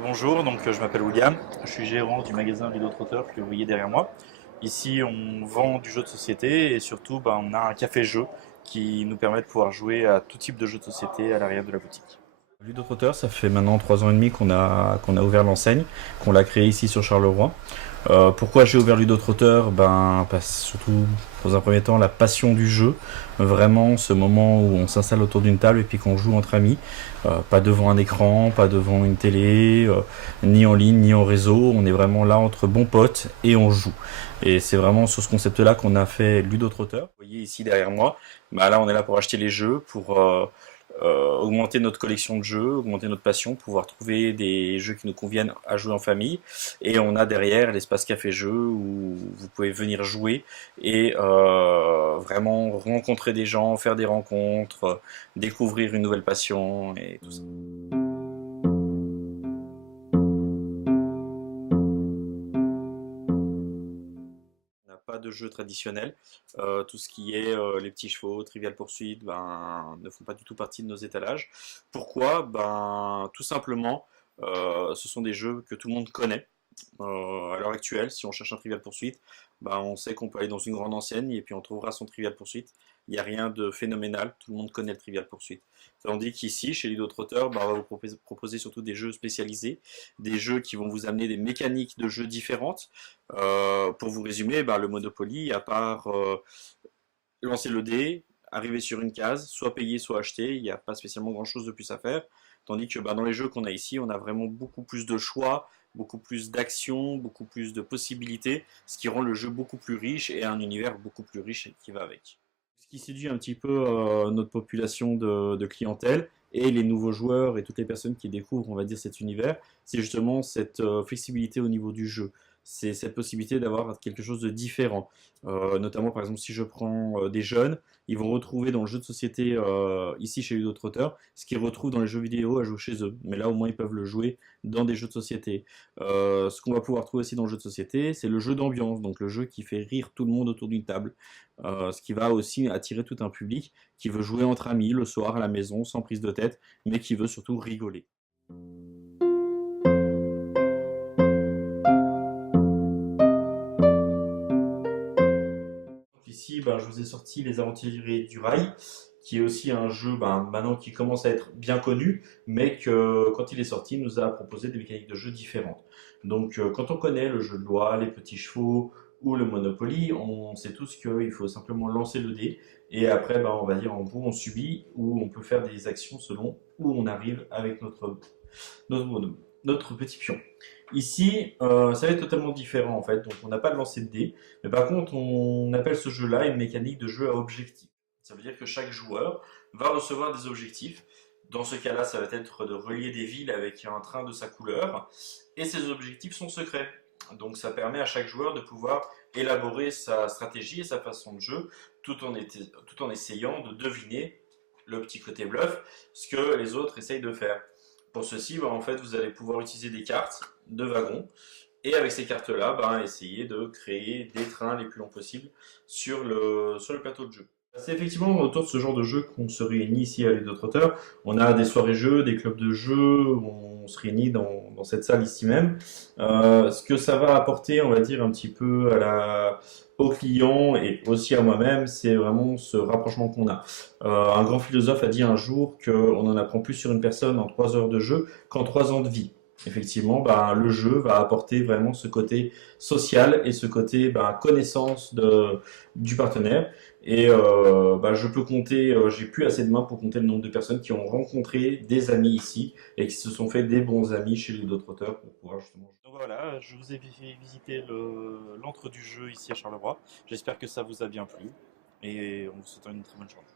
Bonjour, donc je m'appelle William, je suis gérant du magasin Ludo-Trotteur que vous voyez derrière moi. Ici, on vend du jeu de société et surtout, on a un café-jeu qui nous permet de pouvoir jouer à tout type de jeux de société à l'arrière de la boutique. Ludo-Trotteur, ça fait maintenant 3 ans et demi qu'on a ouvert l'enseigne, qu'on l'a créé ici sur Charleroi. Pourquoi j'ai ouvert Ludo-Trotteur? Surtout, dans un premier temps, la passion du jeu. Vraiment, ce moment où on s'installe autour d'une table et puis qu'on joue entre amis. Pas devant un écran, pas devant une télé, ni en ligne, ni en réseau. On est vraiment là entre bons potes et on joue. Et c'est vraiment sur ce concept-là qu'on a fait Ludo-Trotteur. Vous voyez ici derrière moi, là on est là pour acheter les jeux, pour augmenter notre collection de jeux, augmenter notre passion, pouvoir trouver des jeux qui nous conviennent à jouer en famille. Et on a derrière l'espace café-jeu où vous pouvez venir jouer et vraiment rencontrer des gens, faire des rencontres, découvrir une nouvelle passion et tout ça. On n'a pas de jeu traditionnel. Tout ce qui est les petits chevaux, Trivial Pursuit, ne font pas du tout partie de nos étalages. Pourquoi? Tout simplement, ce sont des jeux que tout le monde connaît. À l'heure actuelle, si on cherche un Trivial Pursuit, on sait qu'on peut aller dans une grande enseigne et puis on trouvera son Trivial Pursuit. Il n'y a rien de phénoménal, tout le monde connaît le Trivial Pursuit. Tandis qu'ici, chez Ludo Trotter, on va vous proposer surtout des jeux spécialisés, des jeux qui vont vous amener des mécaniques de jeux différentes. Pour vous résumer, le Monopoly, à part lancer le dé, arriver sur une case, soit payer, soit acheter, il n'y a pas spécialement grand-chose de plus à faire. Tandis que dans les jeux qu'on a ici, on a vraiment beaucoup plus de choix, beaucoup plus d'actions, beaucoup plus de possibilités, ce qui rend le jeu beaucoup plus riche et un univers beaucoup plus riche qui va avec. Ce qui séduit un petit peu notre population de clientèle et les nouveaux joueurs et toutes les personnes qui découvrent, on va dire, cet univers, c'est justement cette flexibilité au niveau du jeu. C'est cette possibilité d'avoir quelque chose de différent. Notamment, par exemple, si je prends des jeunes, ils vont retrouver dans le jeu de société ici chez Ludo-Trotter ce qu'ils retrouvent dans les jeux vidéo à jouer chez eux. Mais là, au moins, ils peuvent le jouer dans des jeux de société. Ce qu'on va pouvoir trouver aussi dans le jeu de société, c'est le jeu d'ambiance, donc le jeu qui fait rire tout le monde autour d'une table. Ce qui va aussi attirer tout un public qui veut jouer entre amis le soir à la maison sans prise de tête, mais qui veut surtout rigoler. Ici, je vous ai sorti Les Aventuriers du Rail, qui est aussi un jeu maintenant qui commence à être bien connu, mais que quand il est sorti, nous a proposé des mécaniques de jeu différentes. Donc quand on connaît le jeu de loi, les petits chevaux ou le Monopoly, on sait tous qu'il faut simplement lancer le dé, et après on va dire en gros on subit, ou on peut faire des actions selon où on arrive avec notre, notre petit pion. Ici, ça va être totalement différent en fait, donc on n'a pas de lancer de dés, mais par contre on appelle ce jeu-là une mécanique de jeu à objectif. Ça veut dire que chaque joueur va recevoir des objectifs. Dans ce cas-là, ça va être de relier des villes avec un train de sa couleur, et ces objectifs sont secrets. Donc ça permet à chaque joueur de pouvoir élaborer sa stratégie et sa façon de jeu, tout en essayant de deviner le petit côté bluff, ce que les autres essayent de faire. Pour ceci, en fait, vous allez pouvoir utiliser des cartes de wagons et avec ces cartes-là, essayer de créer des trains les plus longs possibles sur le plateau de jeu. C'est effectivement autour de ce genre de jeu qu'on se réunit ici à Ludo-Trotter. On a des soirées jeux, des clubs de jeux, où on se réunit dans cette salle ici même. Ce que ça va apporter, on va dire, un petit peu aux clients et aussi à moi-même, c'est vraiment ce rapprochement qu'on a. Un grand philosophe a dit un jour qu'on en apprend plus sur une personne en 3 heures de jeu qu'en 3 ans de vie. Effectivement, le jeu va apporter vraiment ce côté social et ce côté connaissance du partenaire. Et je peux compter, j'ai plus assez de mains pour compter le nombre de personnes qui ont rencontré des amis ici et qui se sont fait des bons amis chez les autres auteurs pour pouvoir justement. Donc voilà, je vous ai fait visiter l'antre du jeu ici à Charleroi. J'espère que ça vous a bien plu et on vous souhaite une très bonne journée.